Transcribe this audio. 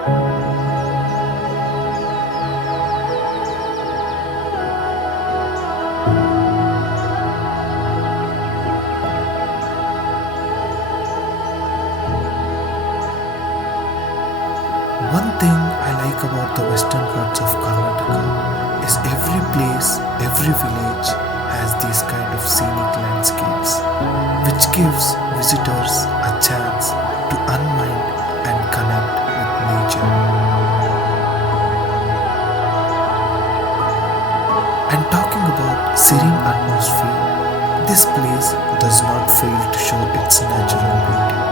One thing I like about the western Ghats of Karnataka is every place, every village has these kind of scenic landscapes, which gives visitors a chance to unwind and connect with nature. And talking about serene atmosphere, this place does not fail to show its natural beauty.